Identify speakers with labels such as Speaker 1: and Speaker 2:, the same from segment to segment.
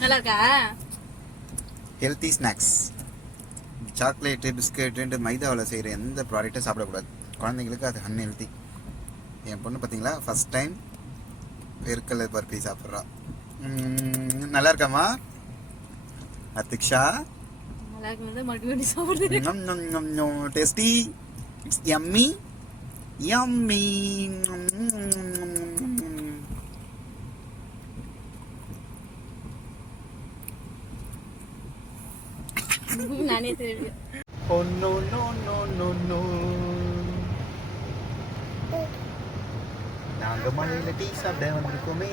Speaker 1: நல்லா இருக்கா
Speaker 2: healthy snacks chocolate biscuit மைதாவில் செய்கிற எந்த ப்ராடக்ட்டும் சாப்பிடக்கூடாது. குழந்தைங்களுக்கு அது அன்ஹெல்த்தி என் பொண்ணு பார்த்தீங்களா ஃபஸ்ட் டைம் வெறுக்கல்ல பருப்பி சாப்பிட்றா. நல்லா அத்திக்ஷா?
Speaker 1: இருக்கும் சாப்பிடுது
Speaker 2: டேஸ்டி இட்ஸ் யம்மி யம்மி
Speaker 1: நானே தெரியும்
Speaker 2: Oh no no no no no நாங்க மழையில டீ சாப்பிட வந்திருக்கோமே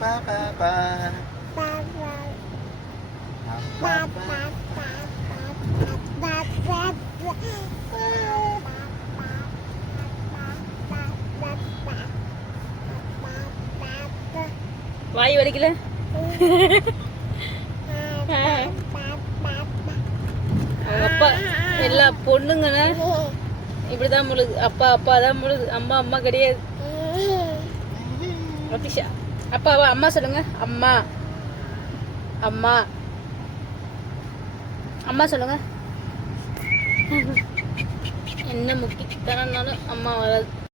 Speaker 2: பா, பா, பா.
Speaker 1: வாய் வலிக்கல? அவங்க அப்பா எல்லா பொண்ணுங்கண்ணா இப்படிதான் முழுது. அப்பா அப்பா தான் முழுது. அம்மா அம்மா கிடையாது. அபிஷா அப்பாவா? அம்மா சொல்லுங்க. அம்மா. அம்மா. அம்மா சொல்லுங்க. என்ன முக்கியத்தனம்னாலும் அம்மா வராது.